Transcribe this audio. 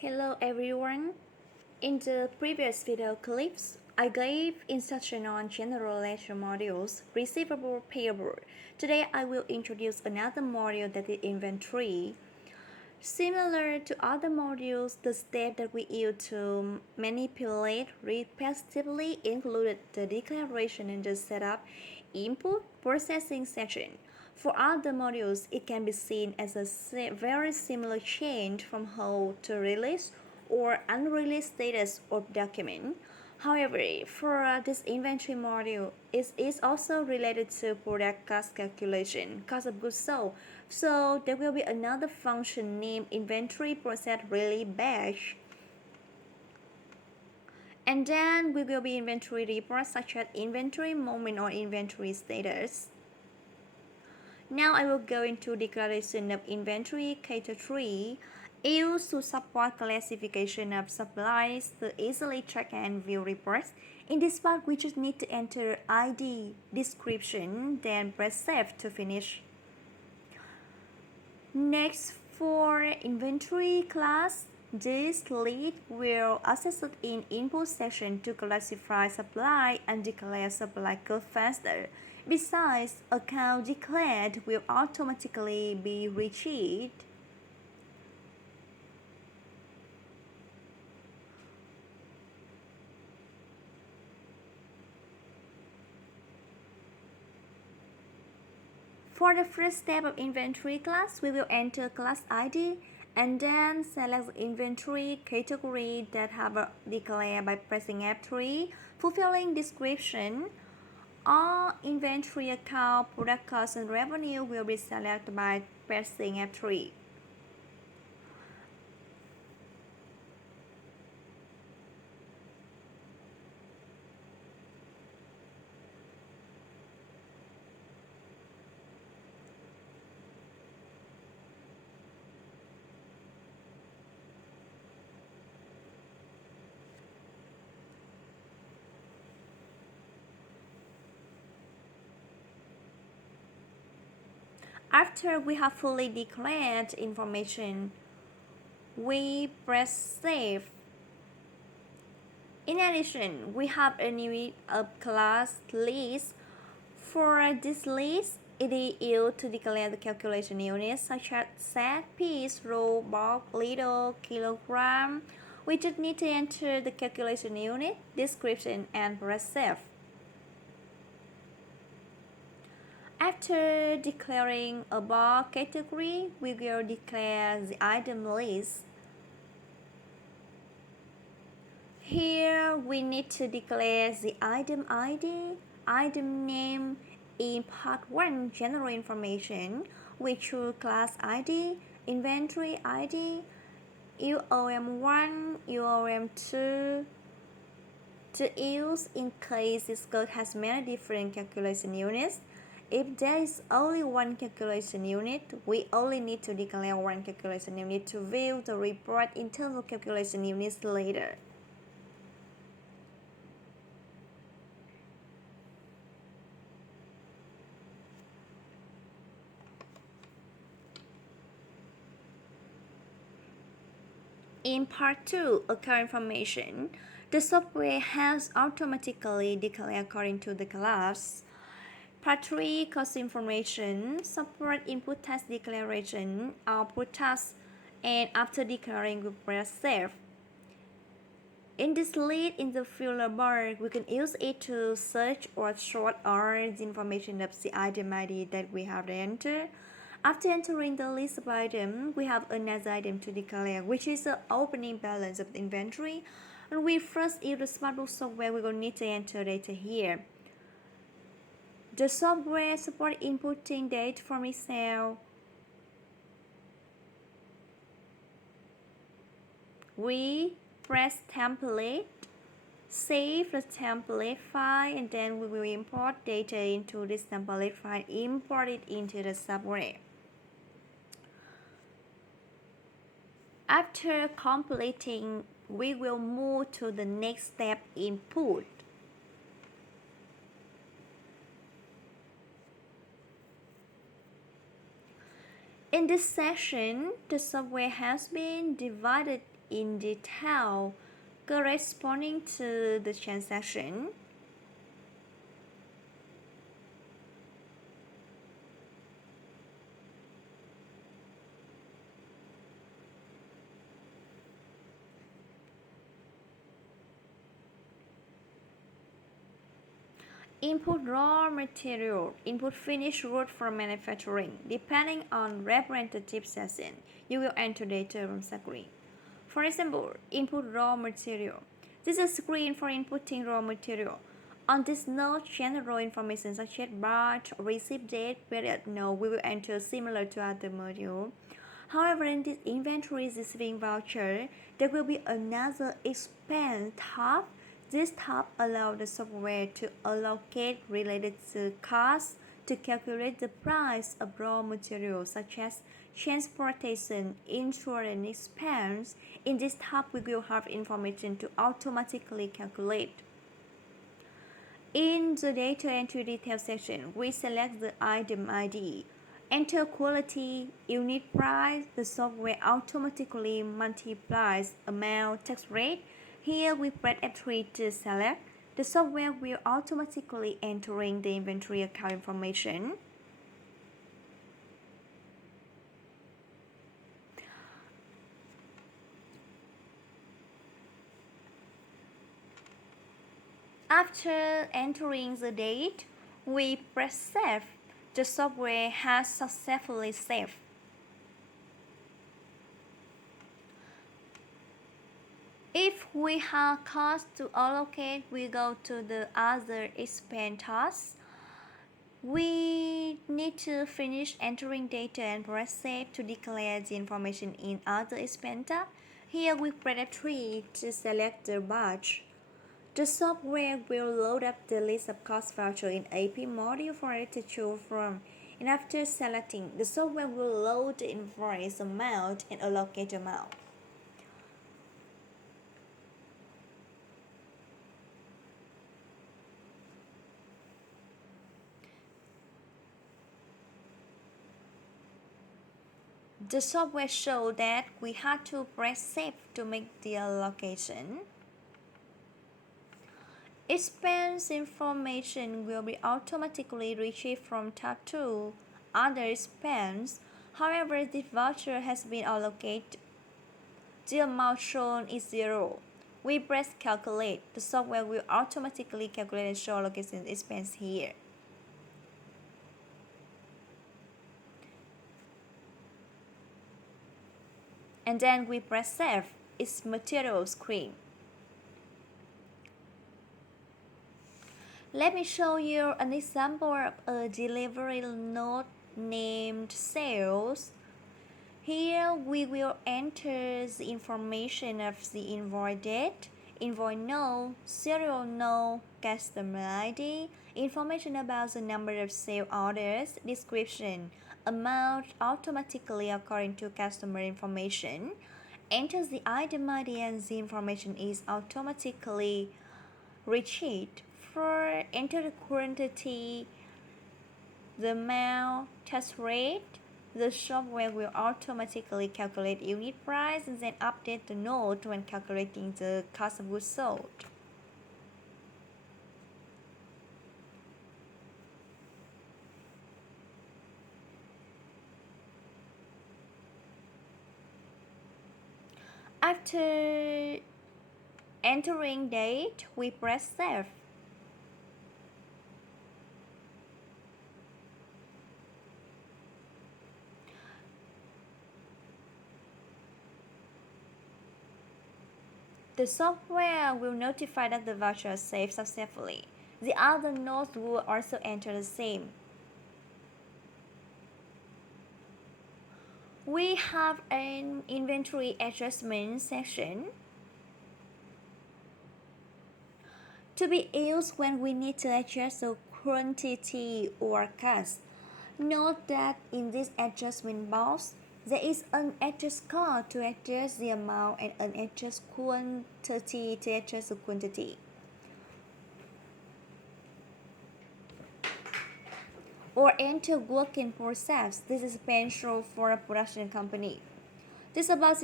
Hello everyone. In the previous video clips, I gave instruction on general ledger modules, receivable, payable. Today I will introduce another module that is inventory. Similar to other modules, the steps that we use to manipulate repetitively included the declaration and the setup, input, processing section. For other modules, it can be seen as a very similar change from hold to release or unreleased status of document. However, for this inventory module, it is also related to product cost calculation, cost of goods sold. So there will be another function named inventory process relief batch. And then we will be inventory reports such as inventory moment or inventory status. Now I will go into declaration of inventory category used to support classification of supplies to easily track and view reports. In this part, we just need to enter ID, description, then press save to finish. Next, for inventory class, this lead will access it in input section to classify supply and declare supply code faster. Besides, account declared will automatically be retrieved. For the first step of inventory class, we will enter class ID and then select the inventory category that have declared by pressing F3, fulfilling description. All inventory account, product cost, and revenue will be selected by pressing F3. After we have fully declared information, we press save. In addition, we have a new class list. For this list, it is used to declare the calculation units such as set, piece, row, bulk, liter, kilogram. We just need to enter the calculation unit, description, and press save. After declaring a bulk category, we will declare the item list. Here we need to declare the item ID, item name in part 1 general information, which will class ID, inventory ID, UOM1, UOM2 to use in case this code has many different calculation units. If there is only one calculation unit, we only need to declare one calculation unit to view the report in terms of calculation units later. In part 2, account information, the software has automatically declared according to the class. Part 3, cost information, support input task declaration, output task, and after declaring, we press save. In this lead in the filter bar, we can use it to search or sort all the information of the item ID that we have entered. After entering the list of items, we have another item to declare, which is the opening balance of the inventory. And we first use the SmartBooks software, we will need to enter data here. The software supports inputting data from Excel. We press template, save the template file, and then we will import data into this template file, import it into the software. After completing, we will move to the next step, input. In this section, the software has been divided in detail corresponding to the transaction. Input raw material, input finished good for manufacturing. Depending on representative section, you will enter data from screen. For example, input raw material. This is a screen for inputting raw material. On this node, general information such as batch, receipt date, period node we will enter similar to other module. However, in this inventory receiving voucher, there will be another expense tab. This tab allows the software to allocate related to costs to calculate the price of raw materials such as transportation, insurance expense. In this tab, we will have information to automatically calculate. In the data entry detail section, we select the item ID. Enter quality, unit price. The software automatically multiplies amount tax rate. Here we press F3 to select. The software will automatically entering the inventory account information. After entering the date, we press save. The software has successfully saved. If we have costs to allocate, we go to the other expense task. We need to finish entering data and press save to declare the information in other expense tab. Here we press F3 to select the batch. The software will load up the list of cost vouchers in AP module for it to choose from. And after selecting, the software will load the invoice amount and allocate amount. The software showed that we had to press save to make the allocation. Expense information will be automatically retrieved from tab 2, other expense. However, this voucher has been allocated. The amount shown is 0. We press calculate. The software will automatically calculate and show allocation expense here. And then we press save. It's material screen. Let me show you an example of a delivery note named sales. Here we will enter the information of the invoice date, invoice node, serial node, customer ID, information about the number of sale orders, description, amount automatically according to customer information. Enter the item ID and the information is automatically retrieved. For enter the quantity, the amount, tax rate, the software will automatically calculate unit price and then update the node when calculating the cost of goods sold. After entering date, we press save. The software will notify that the voucher is saved successfully. The other nodes will also enter the same. We have an inventory adjustment section to be used when we need to adjust the quantity or cost. Note that in this adjustment box, there is an adjust cost to adjust the amount and an adjust quantity to adjust the quantity. or enter working process. This is essential for a production company. This about